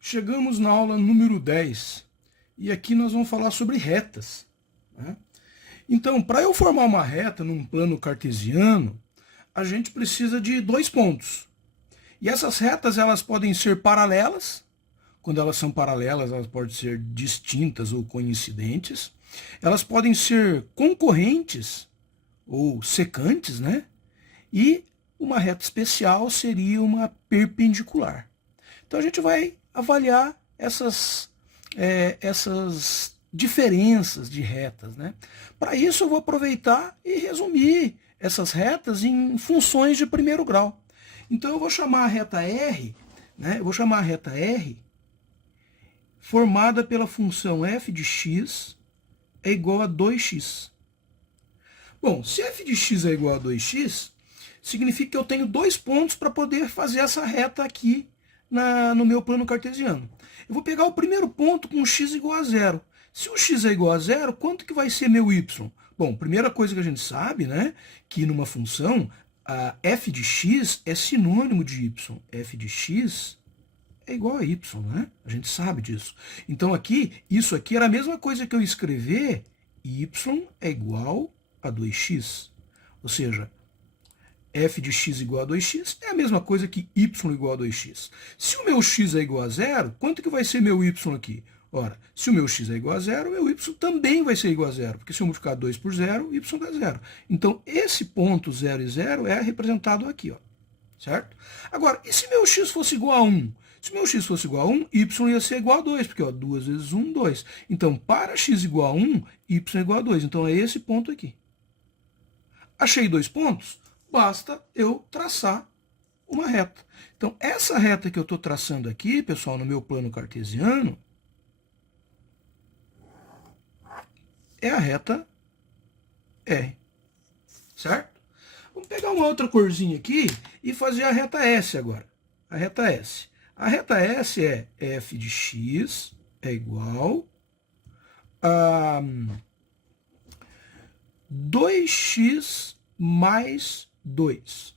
Chegamos na aula número 10 e aqui nós vamos falar sobre retas, né? Então, para eu formar uma reta num plano cartesiano, a gente precisa de dois pontos. E essas retas elas podem ser paralelas. Quando elas são paralelas, elas podem ser distintas ou coincidentes. Elas podem ser concorrentes ou secantes, né? E uma reta especial seria uma perpendicular. Então a gente vai avaliar essas diferenças de retas, né? Para isso eu vou aproveitar e resumir essas retas em funções de primeiro grau. Então eu vou chamar a reta R, né? Eu vou chamar a reta R formada pela função f de x é igual a 2x. Bom, se f de x é igual a 2x, significa que eu tenho dois pontos para poder fazer essa reta aqui no meu plano cartesiano. Eu vou pegar o primeiro ponto com x igual a zero. Se o x é igual a zero, quanto que vai ser meu y? Bom, primeira coisa que a gente sabe, né, que numa função, a f de x é sinônimo de y. F de x é igual a y, né? A gente sabe disso. Então aqui, isso aqui era a mesma coisa que eu escrever y é igual a 2x. Ou seja, f de x igual a 2x é a mesma coisa que y igual a 2x. Se o meu x é igual a zero, quanto que vai ser meu y aqui? Ora, se o meu x é igual a zero, meu y também vai ser igual a zero, porque se eu multiplicar 2 por zero, y dá zero. Então, esse ponto 0 e 0 é representado aqui, ó, certo? Agora, e se meu x fosse igual a 1? Se meu x fosse igual a 1, y ia ser igual a 2, porque ó, 2 vezes 1, 2. Então, para x igual a 1, y é igual a 2. Então, é esse ponto aqui. Achei dois pontos? Basta eu traçar uma reta. Então, essa reta que eu estou traçando aqui, pessoal, no meu plano cartesiano, é a reta R, certo? Vamos pegar uma outra corzinha aqui e fazer a reta S agora. A reta S. A reta S é f de x é igual a 2x mais 2.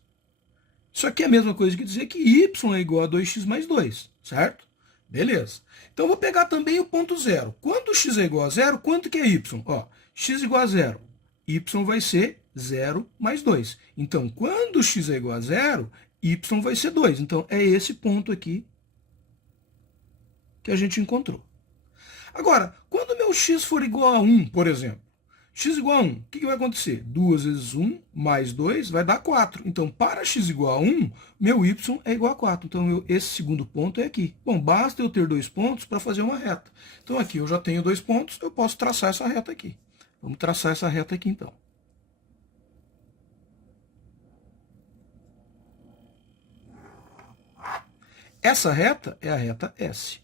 Isso aqui é a mesma coisa que dizer que y é igual a 2x mais 2, certo? Beleza. Então, eu vou pegar também o ponto zero. Quando x é igual a zero, quanto que é y? Ó, x igual a zero, y vai ser 0 mais 2. Então, quando x é igual a zero, y vai ser 2. Então, é esse ponto aqui que a gente encontrou. Agora, quando meu x for igual a 1, por exemplo, x igual a 1, o que vai acontecer? 2 vezes 1 mais 2 vai dar 4. Então, para x igual a 1, meu y é igual a 4. Então, esse segundo ponto é aqui. Bom, basta eu ter dois pontos para fazer uma reta. Então, aqui eu já tenho dois pontos, eu posso traçar essa reta aqui. Vamos traçar essa reta aqui, então. Essa reta é a reta S.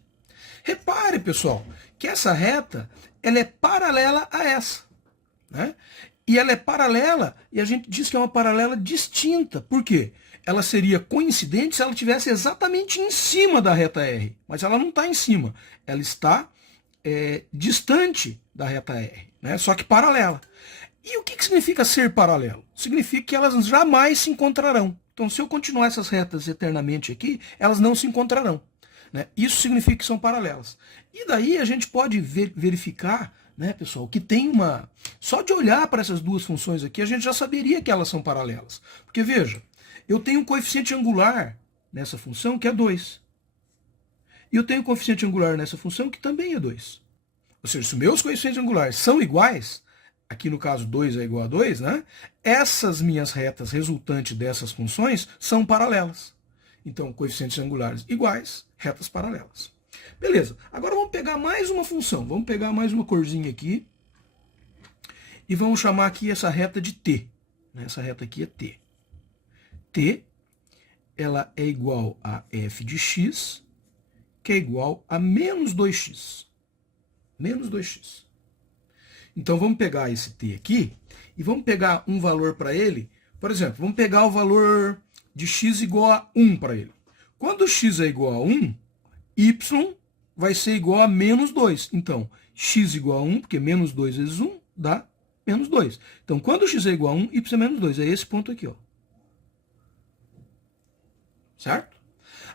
Repare, pessoal, que essa reta ela é paralela a essa, né? E ela é paralela, e a gente diz que é uma paralela distinta. Por quê? Ela seria coincidente se ela estivesse exatamente em cima da reta R. Mas ela não está em cima. Ela está distante da reta R, né? Só que paralela. E o que significa ser paralelo? Significa que elas jamais se encontrarão. Então, se eu continuar essas retas eternamente aqui, elas não se encontrarão, né? Isso significa que são paralelas. E daí a gente pode verificar, né, pessoal, que tem uma... Só de olhar para essas duas funções aqui, a gente já saberia que elas são paralelas. Porque, veja, eu tenho um coeficiente angular nessa função que é 2. E eu tenho um coeficiente angular nessa função que também é 2. Ou seja, se meus coeficientes angulares são iguais, aqui no caso 2 é igual a 2, né? Essas minhas retas resultantes dessas funções são paralelas. Então, coeficientes angulares iguais, retas paralelas. Beleza, agora vamos pegar mais uma função. Vamos pegar mais uma corzinha aqui. E vamos chamar aqui essa reta de t. Essa reta aqui é t. T, ela é igual a f de x, que é igual a menos 2x. Menos 2x. Então, vamos pegar esse t aqui e vamos pegar um valor para ele. Por exemplo, vamos pegar o valor de x igual a 1 para ele. Quando x é igual a 1, y vai ser igual a menos 2. Então, x igual a 1, porque menos 2 vezes 1 dá menos 2. Então, quando x é igual a 1, y é menos 2. É esse ponto aqui, ó. Certo?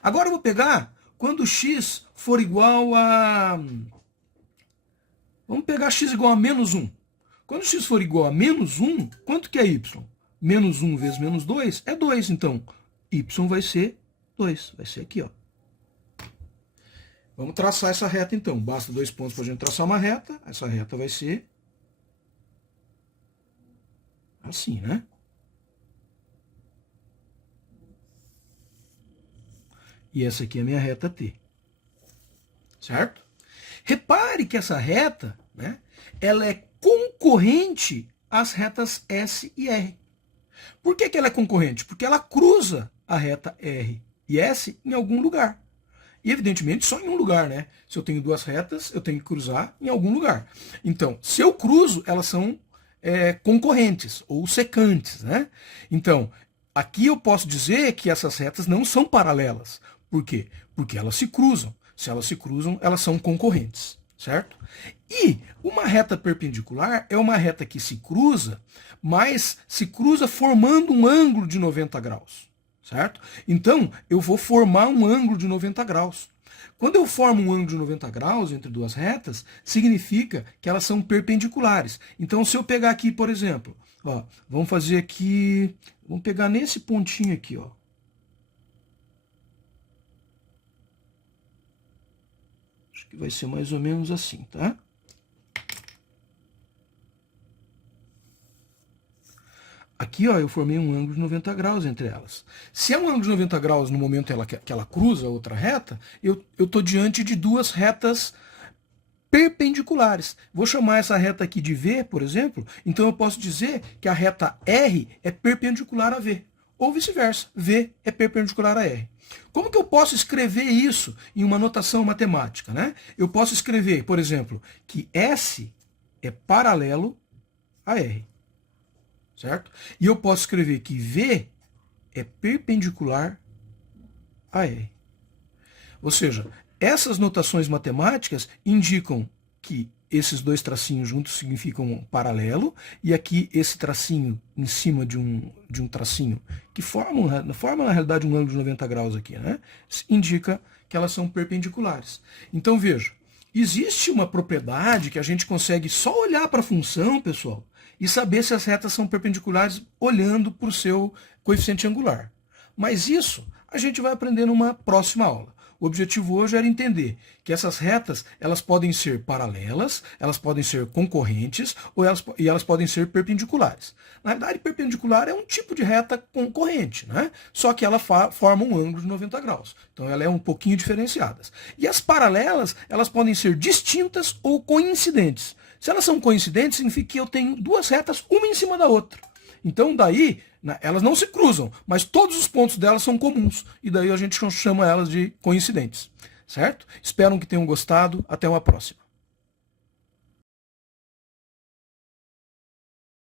Agora eu vou pegar quando x for igual a... Vamos pegar x igual a menos 1. Quando x for igual a menos 1, quanto que é y? Menos 1 vezes menos 2 é 2. Então, y vai ser 2. Vai ser aqui, ó. Vamos traçar essa reta, então. Basta 2 pontos para a gente traçar uma reta. Essa reta vai ser assim, né? E essa aqui é a minha reta T. Certo? Repare que essa reta, né, ela é concorrente às retas S e R. Por que ela é concorrente? Porque ela cruza a reta R e S em algum lugar. E, evidentemente, só em um lugar, né? Se eu tenho duas retas, eu tenho que cruzar em algum lugar. Então, se eu cruzo, elas são concorrentes, ou secantes, né? Então, aqui eu posso dizer que essas retas não são paralelas. Por quê? Porque elas se cruzam. Se elas se cruzam, elas são concorrentes, certo? E uma reta perpendicular é uma reta que se cruza, mas se cruza formando um ângulo de 90 graus. Certo? Então, eu vou formar um ângulo de 90 graus. Quando eu formo um ângulo de 90 graus entre duas retas, significa que elas são perpendiculares. Então, se eu pegar aqui, por exemplo, ó, vamos fazer aqui, vamos pegar nesse pontinho aqui, ó. Acho que vai ser mais ou menos assim, tá? Aqui, ó, eu formei um ângulo de 90 graus entre elas. Se é um ângulo de 90 graus no momento que ela cruza a outra reta, eu estou diante de duas retas perpendiculares. Vou chamar essa reta aqui de V, por exemplo, então eu posso dizer que a reta R é perpendicular a V. Ou vice-versa, V é perpendicular a R. Como que eu posso escrever isso em uma notação matemática, né? Eu posso escrever, por exemplo, que S é paralelo a R. Certo? E eu posso escrever que V é perpendicular a R. Ou seja, essas notações matemáticas indicam que esses dois tracinhos juntos significam um paralelo, e aqui esse tracinho em cima de um tracinho que forma na realidade um ângulo de 90 graus aqui, né? Indica que elas são perpendiculares. Então veja, existe uma propriedade que a gente consegue só olhar para a função, pessoal, e saber se as retas são perpendiculares olhando para o seu coeficiente angular. Mas isso a gente vai aprender numa próxima aula. O objetivo hoje era entender que essas retas elas podem ser paralelas, elas podem ser concorrentes e elas podem ser perpendiculares. Na verdade, perpendicular é um tipo de reta concorrente, né? Só que ela forma um ângulo de 90 graus. Então ela é um pouquinho diferenciada. E as paralelas elas podem ser distintas ou coincidentes. Se elas são coincidentes, significa que eu tenho duas retas, uma em cima da outra. Então, daí, elas não se cruzam, mas todos os pontos delas são comuns. E daí a gente chama elas de coincidentes. Certo? Espero que tenham gostado. Até uma próxima.